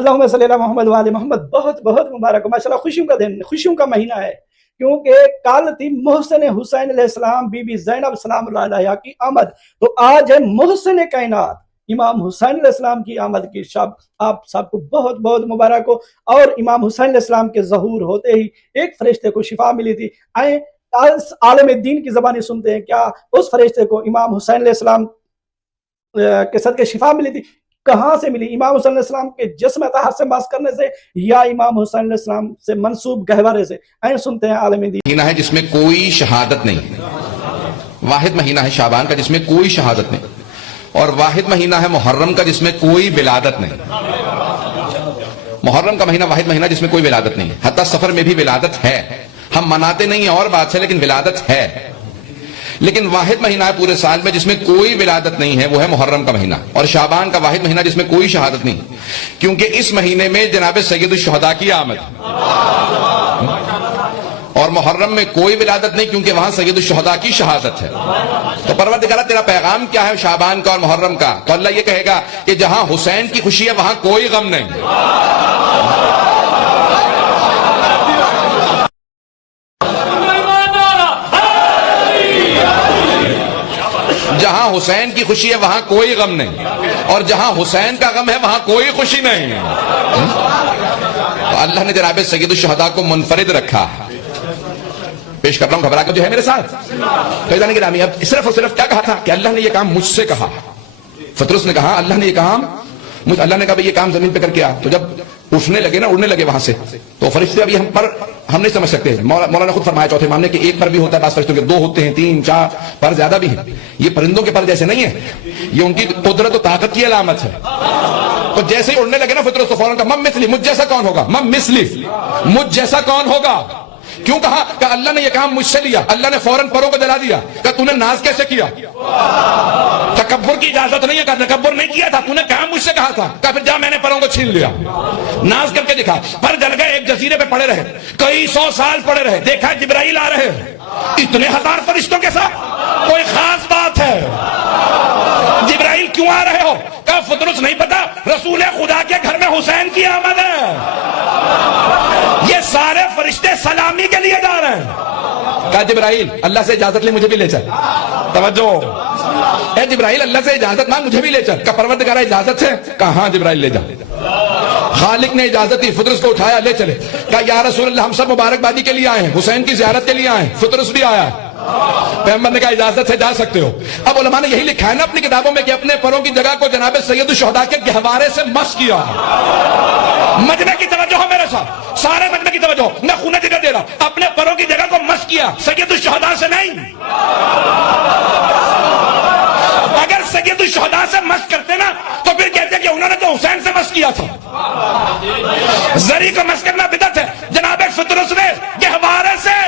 اللہم صلی اللہ محمد وآل محمد بہت بہت مبارک ہو ماشاءاللہ. خوشیوں کا دن، خوشیوں کا مہینہ ہے، کیونکہ کل تھی محسن حسین علیہ السلام بی بی زینب سلام اللہ علیہ کی آمد، تو آج ہے محسن کائنات امام حسین علیہ السلام کی آمد کی شب. آپ سب کو بہت بہت مبارک ہو. اور امام حسین علیہ السلام کے ظہور ہوتے ہی ایک فرشتے کو شفا ملی تھی. آئیں عالم دین کی زبانیں سنتے ہیں کیا اس فرشتے کو امام حسین علیہ السلام کے صدقے شفا ملی تھی. کہاں سے ملی؟ امام حسین علیہ السلام کے جسم اطہر سے مس کرنے سے یا امام حسین علیہ السلام سے منسوب گہوارے سے؟ آئیں سنتے ہیں عالم دین. مہینہ ہے جس میں کوئی شہادت نہیں، واحد مہینہ ہے شعبان کا جس میں کوئی شہادت نہیں، اور واحد مہینہ ہے محرم کا جس میں کوئی ولادت نہیں. محرم کا مہینہ واحد مہینہ جس میں کوئی ولادت نہیں، حتی سفر میں بھی ولادت ہے، ہم مناتے نہیں ہیں اور بات ہے، لیکن ولادت ہے. لیکن واحد مہینہ ہے پورے سال میں جس میں کوئی ولادت نہیں ہے، وہ ہے محرم کا مہینہ. اور شعبان کا واحد مہینہ جس میں کوئی شہادت نہیں، کیونکہ اس مہینے میں جناب سید الشہداء کی آمد. اور محرم میں کوئی ولادت نہیں کیونکہ وہاں سید الشہداء کی شہادت ہے. تو پروردگارہ تیرا پیغام کیا ہے شعبان کا اور محرم کا؟ تو اللہ یہ کہے گا کہ جہاں حسین کی خوشی ہے وہاں کوئی غم نہیں. جہاں حسین کی خوشی ہے وہاں کوئی غم نہیں، اور جہاں حسین کا غم ہے وہاں کوئی خوشی نہیں. تو اللہ نے جناب سید الشہداء کو منفرد رکھا. پیش کر رہا ہوں، گھبرا کر جو ہے میرے ساتھ. فیضان گرامی، اب صرف اور صرف کیا کہا تھا کہ اللہ نے یہ کام مجھ سے کہا. فطرس نے کہا اللہ نے یہ کام اللہ نے کہا بھئی یہ کام زمین پہ کر کے آ. تو جب اٹھنے لگے نا، اڑنے لگے وہاں سے، تو فرشتے ابھی ہم نہیں سمجھ سکتے. مولانا نے خود فرمایا چوتھے ماننے کہ ایک پر بھی ہوتا ہے، بعض فرشتوں کے دو ہوتے ہیں، 3 4 پر زیادہ بھی ہیں. یہ پرندوں کے پر جیسے نہیں ہے، یہ ان کی قدرت و طاقت کی علامت ہے. تو جیسے ہی اڑنے لگے نا فطرس تو فوراً کہا مم مثلی، مجھ جیسا کون ہوگا؟ مم مثلی، مجھ جیسا کون ہوگا؟ کیوں کہا کہ اللہ نے یہ کام مجھ سے لیا. اللہ نے فوراً پروں کو جلا دیا. کہ تو نے ناز کیسے کیا؟ تکبر کی اجازت نہیں ہے، کہ تکبر نہیں کیا تھا، تو نے کام مجھ سے کہا تھا. کہ پھر جا میں نے پروں کو چھین لیا. ناز کر کے دکھا. پر جل گئے، ایک جزیرے پہ پڑے رہے، کئی 100 سال پڑے رہے. دیکھا جبرائیل آ رہے ہیں اتنے ہزار فرشتوں کے ساتھ. کوئی خاص بات ہے؟ جبرائیل کیوں آ رہے ہو؟ کہ فطرس نہیں پتا رسول خدا کے گھر میں حسین کی آمد ہے. یہ سارے فرشتے سلامی کے لیے جا رہے ہیں. کہا جبرائیل اللہ سے اجازت لے، مجھے بھی لے چل. توجہ، اے جبرائیل اللہ سے اجازت مانگ، مجھے بھی لے چل. کہ پروردگارہ اجازت سے؟ کہا ہاں جبرائیل لے جا. خالق نے اجازت دی، فطرس کو اٹھایا لے چلے. کہا یا رسول اللہ ہم سب مبارکبادی کے لیے آئے ہیں، حسین کی زیارت کے لیے آئے ہیں. فطرس بھی آیا. پیغمبر نے کہا اجازت سے جا سکتے ہو. اب علماء نے یہی لکھا ہے نا اپنی کتابوں میں کہ اپنے پروں کی جگہ کو جناب سید الشہداء کے گہوارے سے مس کیا. مجمع کی توجہ ہو میرے ساتھ، سارے مجمع کی توجہ. میں خونہ جگہ دے رہا، اپنے پروں کی جگہ کو مس کیا، سید الشہداء سے نہیں. اگر سید الشہداء سے مس کرتے نا تو پھر کہتے کہ انہوں نے تو حسین سے مس کیا تھا. زری کو مس کرنا بدعت ہے. جناب فطرس نے گہوارے سے.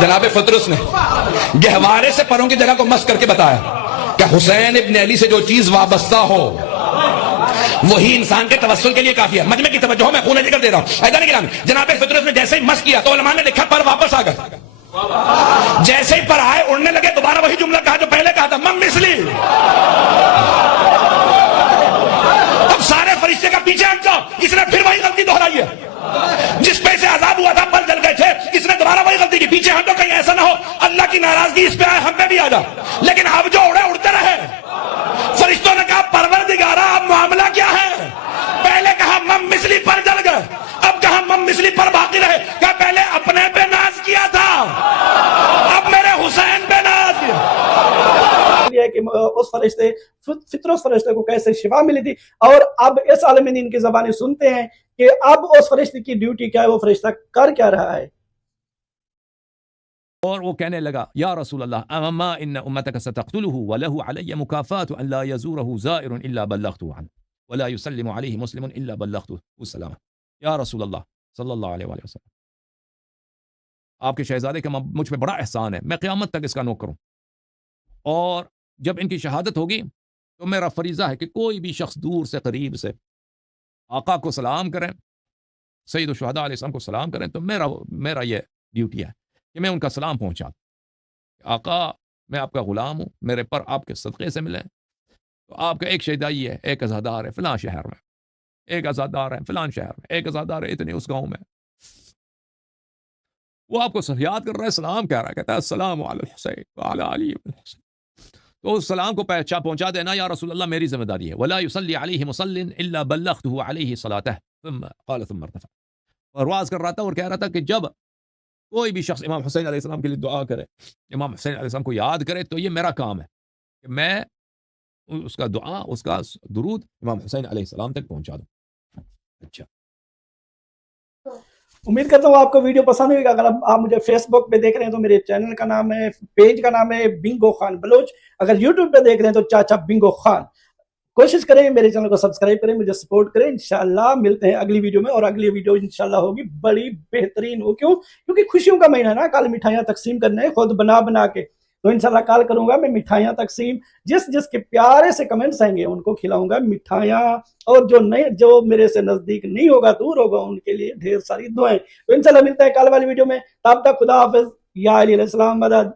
جناب فطرس نے گہوارے سے پروں کی جگہ کو مس کر کے بتایا کہ حسین ابن علی سے جو چیز وابستہ ہو وہی انسان کے توسل کے لیے کافی ہے. مجمع کی توجہ میں خونہ ذکر دے رہا ہوں. ایدان گرامی، جناب فطرس نے جیسے ہی مس کیا تو علماء نے لکھا پر واپس آ گئے. جیسے ہی پر آئے اڑنے لگے، دوبارہ وہی جملہ کہا جو پہلے کہا تھا مم مثلی. اب سارے فرشتے کا پیچھے ہٹ جاؤ. اس نے پھر وہی غلطی دہرائی ہے. جس پہ سے عذاب ہوا تھا پر جل گئے تھے، اس نے دوبارہ وہی غلطی کی. پیچھے ہٹو کہیں ایسا نہ ہو اللہ کی ناراضگی اس پہ آئے، ہم پہ بھی آ جا. لیکن اب جو اڑے اڑتے رہے. فرشتوں نے کہا پروردگارہ اب معاملہ کیا ہے؟ پہلے کہا مم مثلی پر جل گئے، اب کہا مم مثلی پر باقی رہے. کہا پہلے اپنے پہ ناز کیا تھا، اب میرے حسین پہ ناز کیا. کہ اس فرشتے فطرس فرشتے کو کیسے شفا ملی تھی. اور اب اس عالم دین کی زبانیں سنتے ہیں کہ اب اس فرشتے کی ڈیوٹی کیا ہے، وہ فرشتہ کر کیا رہا ہے. اور وہ کہنے لگا یا رسول اللہ اما ان امتك ستقتله وله علي مكافاه ان لا يزوره زائر الا بلغته عنه ولا يسلم عليه مسلم الا بلغته السلام. یا رسول اللہ صلی اللہ علیہ وآلہ وسلم، آپ کے شہزادے کا مجھ پہ بڑا احسان ہے، میں قیامت تک اس کا نوکر ہوں. اور جب ان کی شہادت ہوگی تو میرا فریضہ ہے کہ کوئی بھی شخص دور سے قریب سے آقا کو سلام کریں، سید الشہداء علیہ السلام کو سلام کریں، تو میرا یہ ڈیوٹی ہے کہ میں ان کا سلام پہنچا دوں۔ آقا میں آپ کا غلام ہوں، میرے پر آپ کے صدقے سے ملیں، تو آپ کا ایک شہدائی ہے، ایک عزادار ہے فلاں شہر میں، ایک عزادار ہے فلاں شہر میں، ایک عزادار ہے اتنے اس گاؤں میں، وہ آپ کو یاد کر رہا ہے، سلام کہہ رہا ہے، کہتا ہے السلام علی الحسین وعلی علی بن الحسین، تو اس سلام کو پہنچا دینا یا رسول اللہ میری ذمہ داری ہے۔ ولا يصلي عليه مصل الا بلغته عليه صلاته ثم قال ثم ارتفع۔ اور واز کر رہا تھا اور کہہ رہا تھا کہ جب کوئی بھی شخص امام حسین علیہ السلام کے لیے دعا کرے، امام حسین علیہ السلام کو یاد کرے، تو یہ میرا کام ہے کہ میں اس کا دعا، اس کا درود امام حسین علیہ السلام تک پہنچا دوں۔ اچھا، امید کرتا ہوں آپ کو ویڈیو پسند ہوگی۔ اگر آپ مجھے فیس بک پہ دیکھ رہے ہیں تو میرے چینل کا نام ہے، پیج کا نام ہے بنگو خان بلوچ۔ اگر یوٹیوب پہ دیکھ رہے ہیں تو چاچا بنگو خان۔ کوشش کریں میرے چینل کو سبسکرائب کریں، مجھے سپورٹ کریں۔ انشاءاللہ ملتے ہیں اگلی ویڈیو میں، اور اگلی ویڈیو انشاءاللہ ہوگی بڑی بہترین ہو۔ کیونکہ خوشیوں کا مہینہ ہے نا، کل مٹھائیاں تقسیم کرنے ہیں خود بنا کے، تو انشاءاللہ کال کروں گا میں مٹھائیاں تقسیم، جس کے پیارے سے کمنٹس آئیں گے ان کو کھلاؤں گا مٹھائیاں، اور جو میرے سے نزدیک نہیں ہوگا، دور ہوگا، ان کے لیے ڈھیر ساری دعائیں۔ تو انشاءاللہ ملتے ہیں کل والی ویڈیو میں، تب تک خدا حافظ، یا علیہ السلام مدد۔